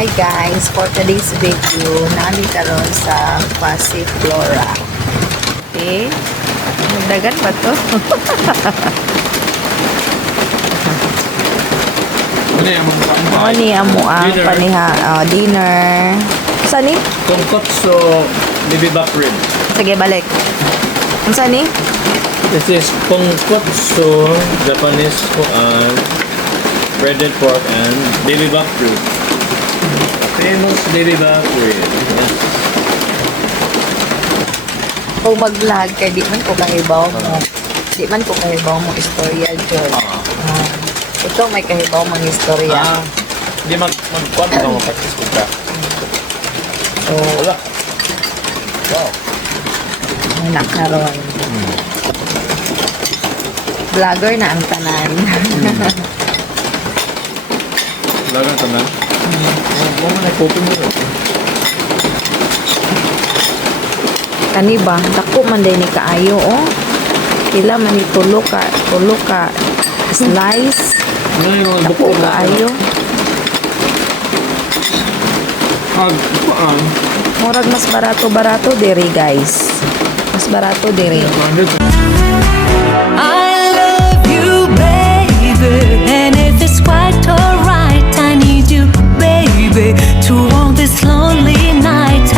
Hi guys, for today's video, nandito ron sa Passiflora. Okay? Magdagan ba to? Ano ni amo ang paniha dinner. Saan ni? Tonkotsu bibimbap rib. Sige, balik. Saan ni? This is tonkotsu Japanese breaded pork and bibimbap rib. Famous bibimbap rib. Kung mag-vlog kay di man ko kahibaw mo. Di man ko kahibaw mo istorya dyan. Ito may kahibaw mong istorya. Hindi mag-kuwan ka mo practice ka. So, Wala. Wow. anak karon. Vlogger na ang tanan. Lagan ka na. Mo man nag-open mo. Kani ba? Dako man din ni kaayo, oh. Pila man ni tulo ka slice. Ano yung Dako kaayo. Murag mas barato diri, guys. Mas barato diri. I love you, baby, and if it's quite alright, I need you, baby, to warm this lonely night.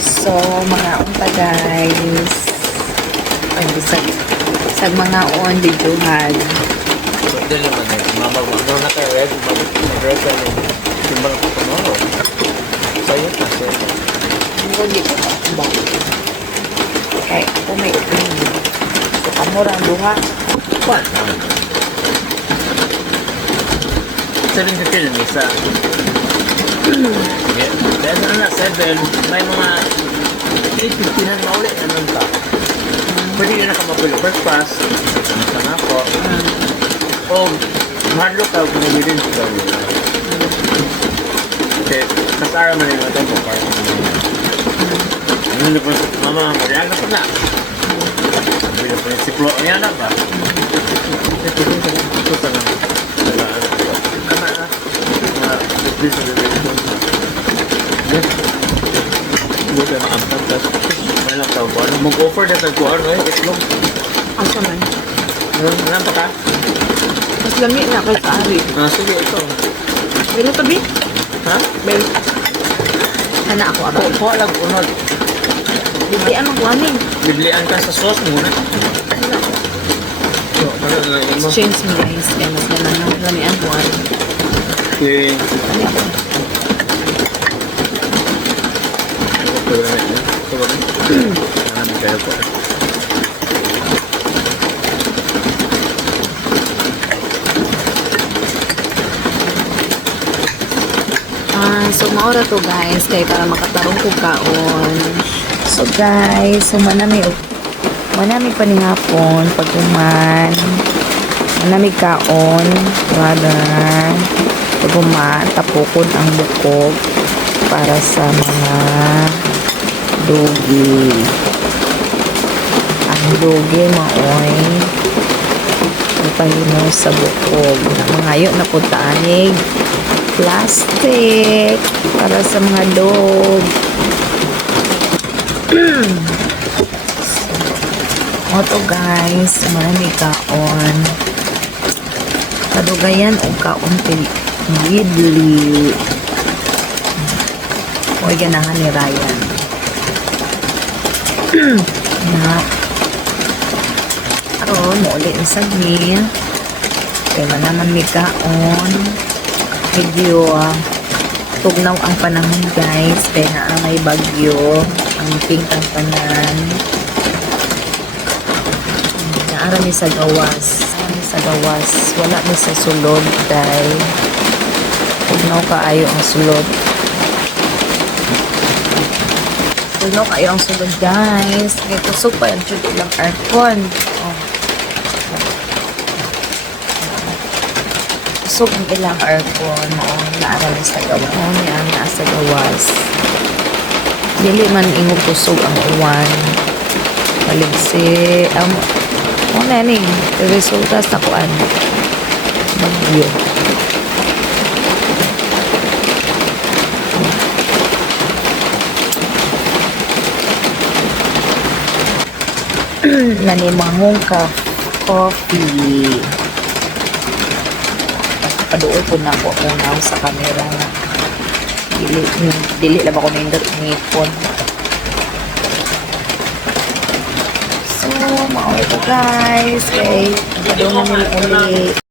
So, mga unta, guys. Ay, sag mga on videohan. Pwede naman eh. Mamagwagaw na ka red. Mag-red ka na. Timbang ko tomorrow. Sa'yo na sa'yo. Ano ko dito ba? Okay, ako may so, kamura ang duha. What? Saling ka kill me sa... Dahil na 7, may mga 8:15 na ulit. Anong ta? Pwede yun na ka mapilo. First pass. Ano na ako. O, mahalo ka kung nabilin ko. Okay, kasara man yung atin ko. Ano na po, mama, mariaga ko na. Bila po yung siklo. Ayan na ba? Ito sa lang. Ano na? Mga bis na dito. Hindi ka maamtan. May lang tawag ko. Mag-offer na tagkuhan. Itlog. Asa man? Ano pa ka? Mas lami na kay sa ari. Sige, ito. Bilo tabi? Ha? Bel. Sana ako aba. Kuha lang unod. Hindi ano ko amin. Biblian ka sa sauce muna. So, ano na lang mo? Exchange me guys. Kaya mas lamian ko ari. Okay. Ano ako? Ito na rin. Ito na rin. Marami kayo po. So maura to guys kay para makatarong ko kaon. So guys, so manami panihapon pagkuman. Manami kaon, brother. Pagkuman tapukod ang bukog para sa mga dogi. Ang dogi maoy ipahinom sa bukog. Mangayo na putanig plastic para sa mga dog. Oto guys, marami kaon. Kadugayan o kaon gidli. Huwag ganahan ni Ryan. Na. Aron, muli ang sagmin. Kaya naman may kaon. Medyo tugnaw ang panahon guys kaya na may bagyo ang pink ang tanan naara ni sa gawas wala ni sa sulod dahil tugnaw kaayo ang sulod guys kaya kusog pa yung chud ilang aircon so ang ilang aircon naaral sa gawas niya nasa gawas dili man ingo kusog ang uwan paligsi na ni resulta sa kuan bagyo nanimangong ka coffee. Paduol po na ako una sa camera na dili lang ako nindot ngipon. So, mao ito guys. Okay, paduol na nila ulit.